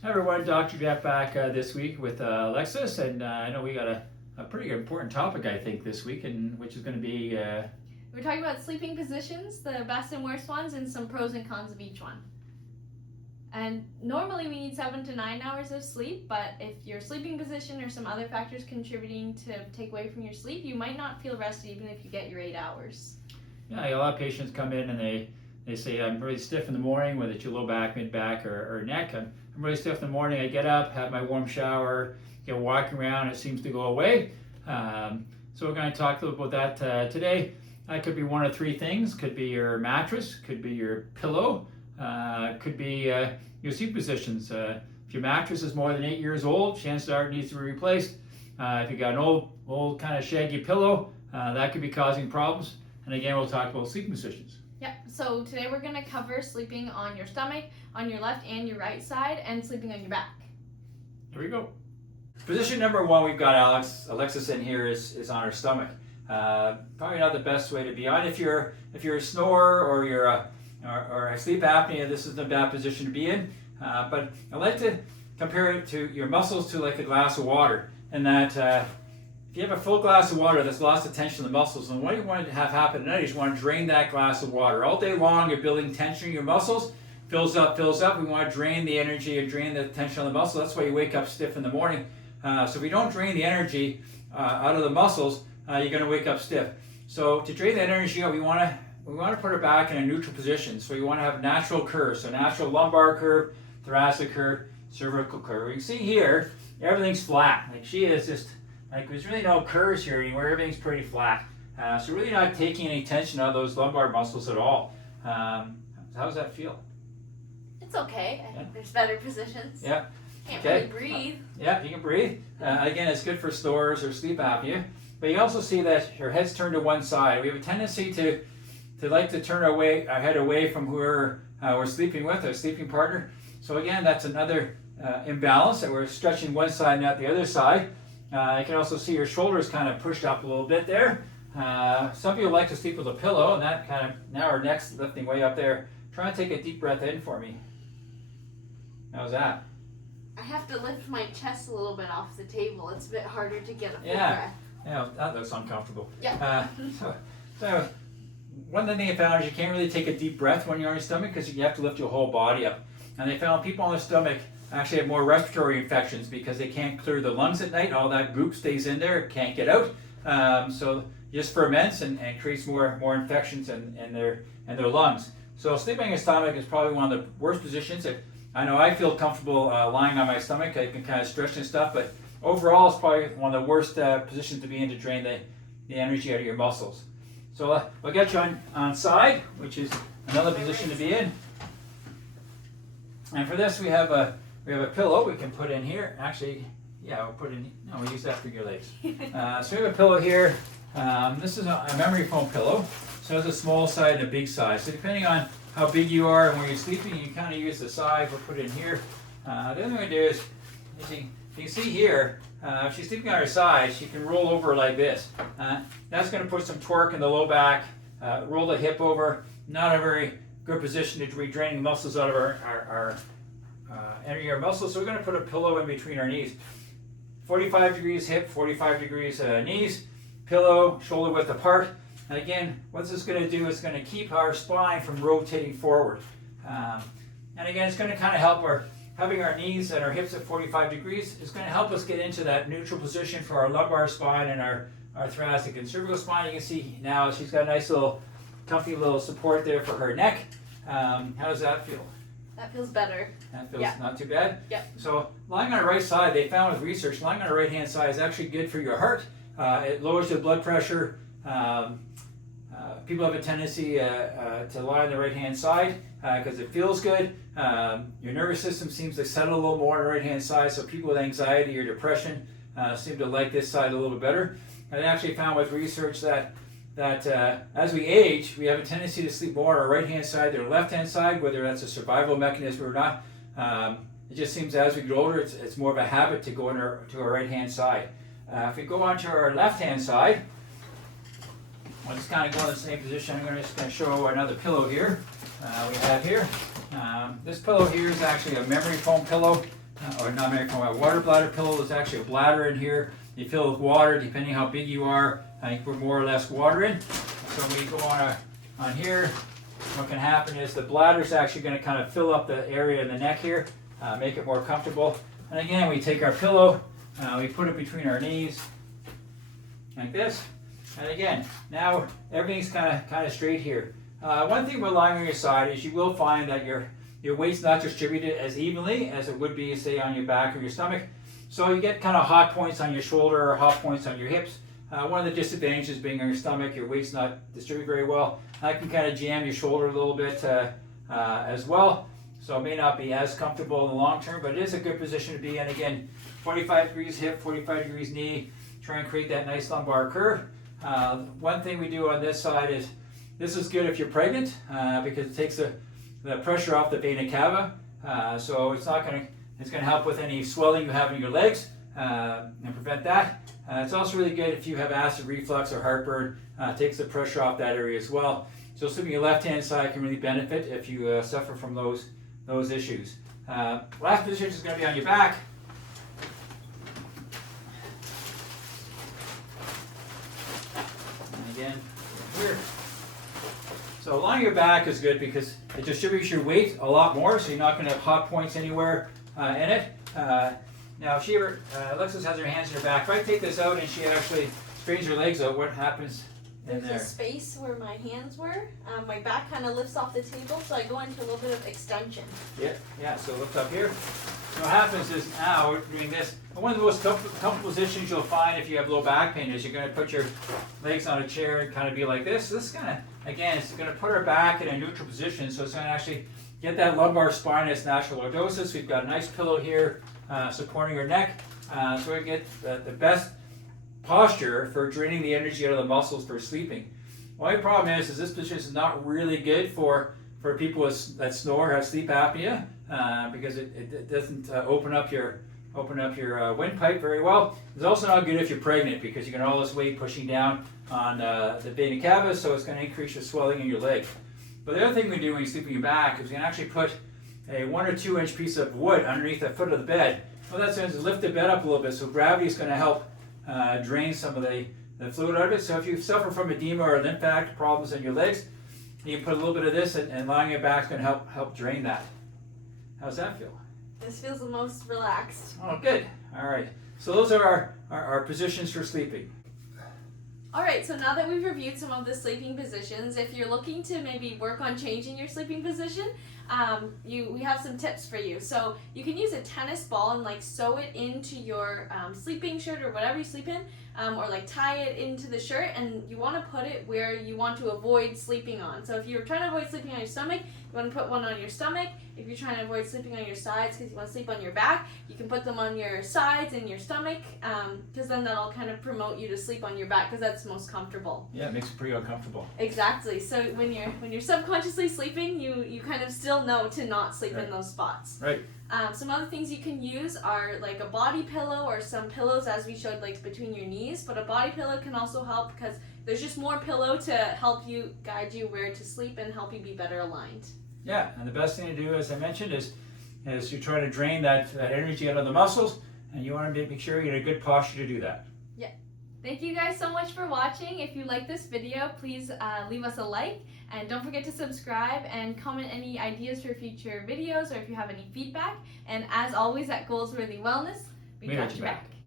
Hi everyone, Dr. Jeff back this week with Alexis, and I know we got a pretty important topic I think this week, and which is going to be We're talking about sleeping positions, the best and worst ones, and some pros and cons of each one. And normally we need 7 to 9 hours of sleep, but if your sleeping position or some other factors contributing to take away from your sleep, you might not feel rested even if you get your 8 hours. yeah, a lot of patients come in and they say I'm really stiff in the morning, whether it's your low back, mid back, or neck. I'm really stiff in the morning. I get up, have my warm shower, get walking around, it seems to go away. So we're going to talk a little about that today. That could be one of three things. Could be your mattress, could be your pillow, could be your seat positions. If your mattress is more than 8 years old, chances are it needs to be replaced. If you got an old kind of shaggy pillow, that could be causing problems. And again, we'll talk about sleeping positions. Yep, so today we're going to cover sleeping on your stomach, on your left and your right side, and sleeping on your back. Here we go. Position number one, we've got Alexis in here is on her stomach. Probably not the best way to be on. If you're a snorer or you're or a sleep apnea, this is a bad position to be in. But I like to compare it to your muscles to like a glass of water, and that if you have a full glass of water that's lost the tension of the muscles, and what you want to have happen tonight is you want to drain that glass of water. All day long, you're building tension in your muscles. Fills up. We want to drain the energy and drain the tension on the muscle. That's why you wake up stiff in the morning. So if we don't drain the energy out of the muscles, you're going to wake up stiff. So to drain that energy out, we want to put it back in a neutral position. So you want to have natural curves. So natural lumbar curve, thoracic curve, cervical curve. You can see here, everything's flat. Like she is just, like there's really no curves here anywhere. Everything's pretty flat. So really not taking any tension out of those lumbar muscles at all. How does that feel? It's okay. I think there's better positions. Yeah. Can't Okay. really breathe. Yeah, you can breathe. Again, it's good for snorers or sleep apnea. But you also see that your head's turned to one side. We have a tendency to like to turn our head away from who we're sleeping with, our sleeping partner. So again, that's another imbalance that we're stretching one side and not the other side. You can also see your shoulders kind of pushed up a little bit there. Some people like to sleep with a pillow, and that kind of, now our neck's lifting way up there. Try and take a deep breath in for me. How's that? I have to lift my chest a little bit off the table. It's a bit harder to get a full Yeah. breath. Yeah, that looks uncomfortable. Yeah. So one thing they found is you can't really take a deep breath when you're on your stomach because you have to lift your whole body up. And they found people on their stomach actually have more respiratory infections because they can't clear the lungs at night. All that goop stays in there, can't get out. So just ferments and creates more infections in their lungs. So sleeping on your stomach is probably one of the worst positions. I know I feel comfortable lying on my stomach. I can kind of stretch and stuff, but overall it's probably one of the worst positions to be in to drain the energy out of your muscles. So we'll get you on side, which is another position to be in. And for this we have a pillow we can put in here. Actually, yeah, we'll use that for your legs. So we have a pillow here. This is a memory foam pillow. So it's a small side and a big side. So depending on how big you are and where you're sleeping, you kind of use the side. We'll put it in here. The other thing we do is, you can see here, if she's sleeping on her side, she can roll over like this. That's going to put some torque in the low back, roll the hip over. Not a very good position to be draining muscles out of our muscles. So we're going to put a pillow in between our knees. 45 degrees hip, 45 degrees knees, pillow, shoulder width apart. And again, what this is going to do is going to keep our spine from rotating forward. And again, it's going to kind of help having our knees and our hips at 45 degrees is going to help us get into that neutral position for our lumbar spine and our thoracic and cervical spine. You can see now she's got a nice little, comfy little support there for her neck. How does that feel? That feels better. That feels not too bad? Yep. So lying on the right side, they found with research, lying on the right hand side is actually good for your heart. It lowers your blood pressure. People have a tendency to lie on the right hand side because it feels good. Your nervous system seems to settle a little more on the right hand side, so people with anxiety or depression seem to like this side a little bit better. And they actually found with research that as we age, we have a tendency to sleep more on our right hand side than our left hand side, whether that's a survival mechanism or not. It just seems as we get older, it's more of a habit to go to our right hand side. If we go on to our left hand side, I'll just kind of go in the same position. I'm just going to show another pillow here we have here. This pillow here is actually a memory foam pillow. or not memory foam, a water bladder pillow. There's actually a bladder in here. You fill it with water, depending how big you are. You put more or less water in. So when you go on here, what can happen is the bladder is actually going to kind of fill up the area in the neck here, make it more comfortable. And again, we take our pillow, we put it between our knees, like this. And again, now everything's kind of straight here. One thing about lying on your side is you will find that your weight's not distributed as evenly as it would be, say, on your back or your stomach. So you get kind of hot points on your shoulder or hot points on your hips. One of the disadvantages being on your stomach, your weight's not distributed very well. That can kind of jam your shoulder a little bit as well. So it may not be as comfortable in the long term, but it is a good position to be in. Again, 45 degrees hip, 45 degrees knee. Try and create that nice lumbar curve. One thing we do on this side is, this is good if you're pregnant because it takes the pressure off the vena cava. So it's going to help with any swelling you have in your legs and prevent that. It's also really good if you have acid reflux or heartburn. Takes the pressure off that area as well. So sleeping your left-hand side can really benefit if you suffer from those issues. Last position is going to be on your back. And again, here. So lying on your back is good because it distributes your weight a lot more, so you're not going to have hot points anywhere in it. Now, if Alexis has her hands in her back, if I take this out and she actually straightens her legs out, what happens in there? There's a space where my hands were. My back kind of lifts off the table, so I go into a little bit of extension. Yeah, so lift up here. So what happens is now we're doing this. One of the most comfortable positions you'll find if you have low back pain is you're going to put your legs on a chair and kind of be like this. So this kind of, again, it's going to put our back in a neutral position, so it's going to actually get that lumbar spine in its natural lordosis. We've got a nice pillow here supporting our neck, so we get the best posture for draining the energy out of the muscles for sleeping. The only problem is this position is not really good for people that snore or have sleep apnea because it doesn't open up your windpipe very well. It's also not good if you're pregnant because you get all this weight pushing down on the vena cava, so it's going to increase your swelling in your leg. But the other thing we do when you sleep on your back is we can actually put a 1 or 2 inch piece of wood underneath the foot of the bed. What that's going to do is lift the bed up a little bit, so gravity is going to help drain some of the fluid out of it. So if you suffer from edema or lymphatic problems in your legs, you can put a little bit of this and lying on your back is going to help drain that. How's that feel? This feels the most relaxed. Oh, good. All right. So those are our positions for sleeping. Alright, so now that we've reviewed some of the sleeping positions, if you're looking to maybe work on changing your sleeping position, we have some tips for you. So you can use a tennis ball and like sew it into your sleeping shirt or whatever you sleep in, or like tie it into the shirt, and you want to put it where you want to avoid sleeping on. So if you're trying to avoid sleeping on your stomach, you want to put one on your stomach. If you're trying to avoid sleeping on your sides because you want to sleep on your back, you can put them on your sides and your stomach, because then that'll kind of promote you to sleep on your back because that's most comfortable. Yeah, it makes it pretty uncomfortable. Exactly. So when you're subconsciously sleeping, you kind of still know to not sleep in those spots. Right. Some other things you can use are like a body pillow or some pillows as we showed, like between your knees, but a body pillow can also help because there's just more pillow to help you guide you where to sleep and help you be better aligned. Yeah, and the best thing to do, as I mentioned, is you try to drain that energy out of the muscles, and you want to make sure you're in a good posture to do that. Yeah. Thank you guys so much for watching. If you like this video, please leave us a like, and don't forget to subscribe and comment any ideas for future videos or if you have any feedback. And as always at Goalsworthy Wellness, we got your back.